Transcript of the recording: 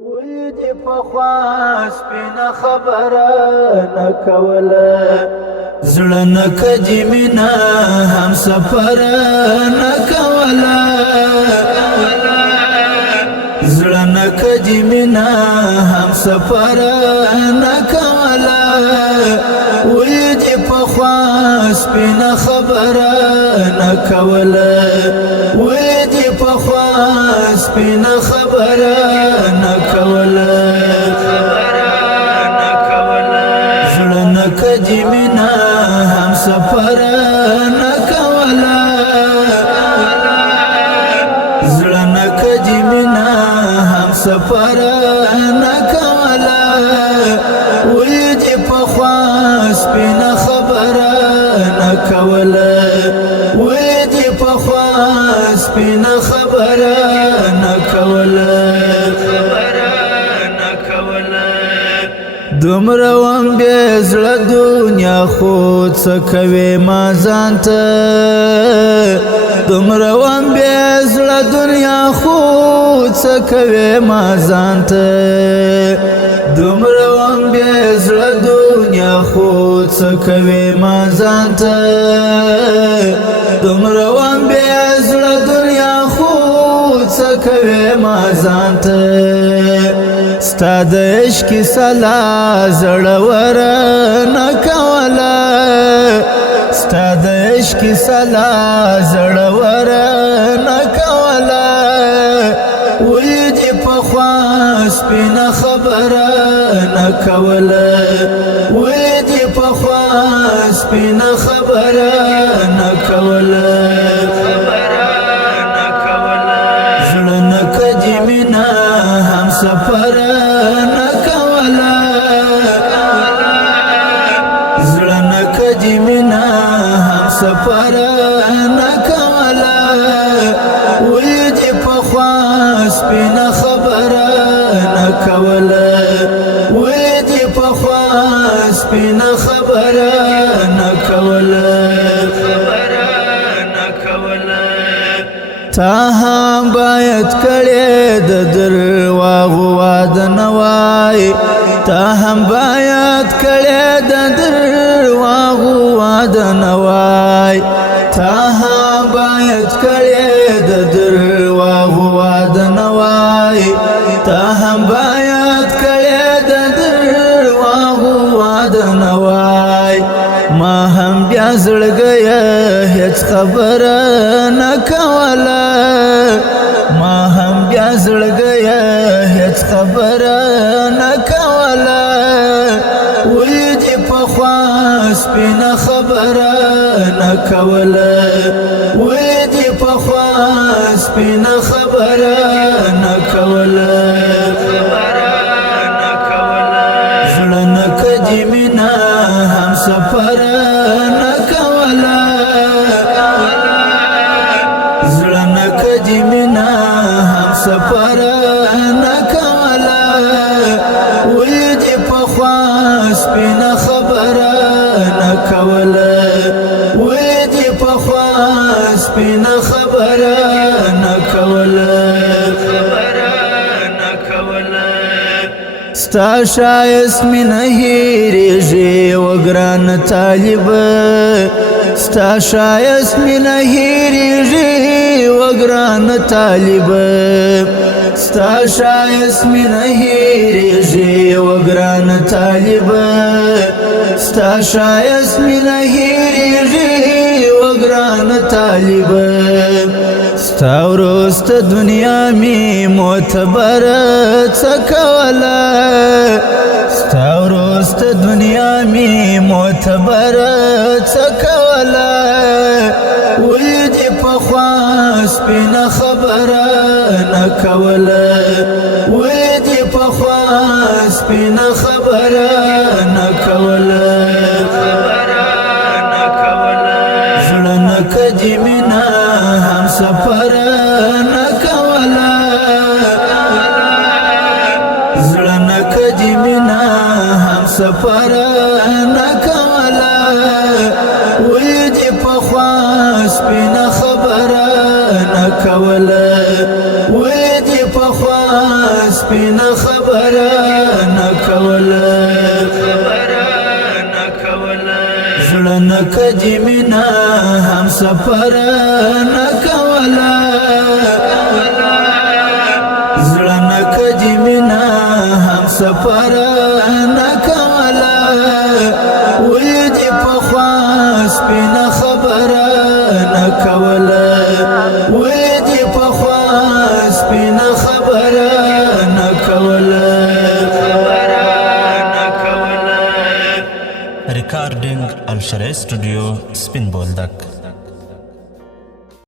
ولدي پخوا سپینا خبره نکوله زړه نکجی مینا هم سفر نکوله زړه نکجی مینا هم سفر نکوله ولدي پخوا سپینا خبره نکوله ولدي پخوا سپینا خبره نکوله زړه نکجی مینا هم سفر نکوله زړه نکجی مینا هم سفر نکوله ولدي پخوا سپینا خبره نکوله ولدي پخوا سپینا خبره نکوله دومره وم بې زړه دنیا خود څه کوې ما ځان ته دومره وم بې زړه دنیا خود څه کوې ما ځان ته دومره وم بې زړه دنیا خود څه کوې ما ځان ته دومره وم بې زړه دنیا خود څه کوې ما ځان ته ستا د عشق سلا زړور نکوله ستا د عشق سلا زړور نکوله ولدي پخوا سپینا خبره نکوله ولدي پخوا سپینا خبره نکوله زړه نکجی مینا هم سفر نکوله زړه نکجی مینا هم سفر نکوله ولدي پخوا سپینا خبره نکوله ولدي پخوا سپینا خبره نکوله تا هم باید کړې د درواغو واده نه وای تا هم باید کړې د درواغو واده نه وای تا هم باید کړې د درواغو واده نه وای تا هم باید کړې د درواغو واده نه وای ما هم بیا زړګی هیڅ خبره نکوله ما هم بیا زړګی هیڅ خبره نکوله ولدي پخوا سپینا خبره نکوله ولدي پخوا سپینا خبره نکوله زړه نکجی مینا هم سفر نکوله زړه نکجی مینا هم سفر نکوله ولدي پخوا سپینا خبره نکوله ولدي پخوا سپینا خبره نکوله ستا شایست می نه هیریږي وګران طالب ستا شایست می نه هیریږي وګران طالب ستا شایست می نه هیریږي وګران طالب ستا شایست می نه هیریږي وګران طالب ستا وروسته دنیا می معتبر څه کوله ستا وروسته دنیا می معتبر څه کوله ولدي پخوا سپینا خبره نکوله ولدي پخوا سپینا خبره نکوله زړه نکجی مینا هم سفر نکوله زړه نکجی مینا هم سفر نکوله ولدي پخوا سپینا خبره نکوله ولدي پخوا سپین خبره نکوله زړه نکجی مینا هم سفر نکوله زړه نکجی مینا هم سفر نکوله وی دی پخوا سپین خبره نکوله وی دی پخوا سپین خبره نکوله Recording Al Sharai Studio, Spin Boldak.